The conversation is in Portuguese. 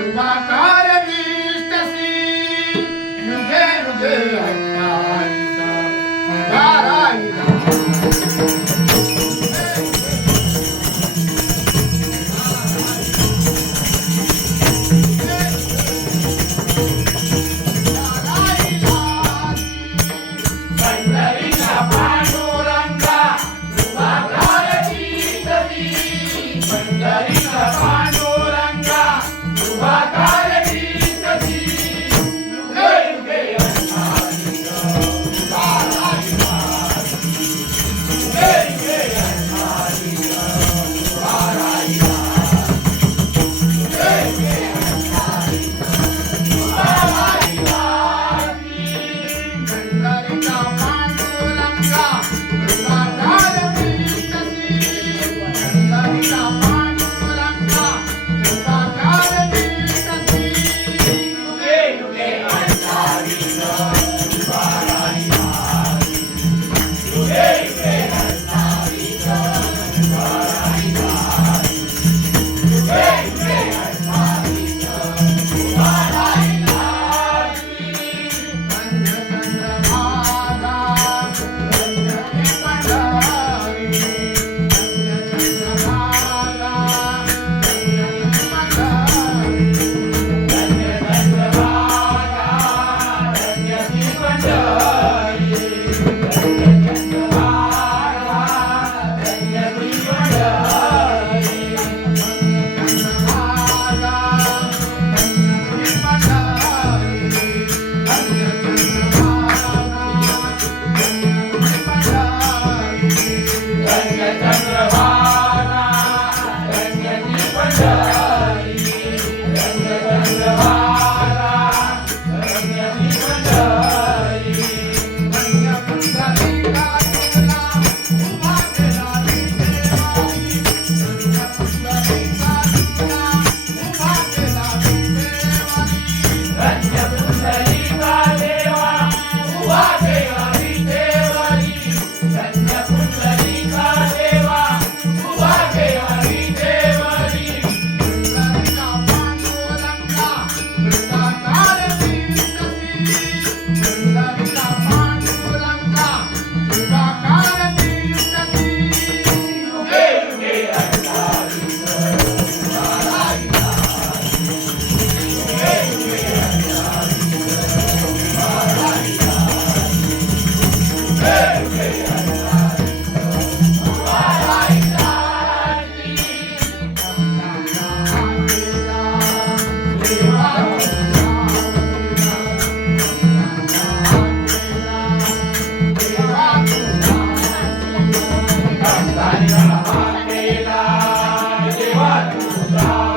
Uvakarani stasi, hüge hüge hakkari. Hallelujah.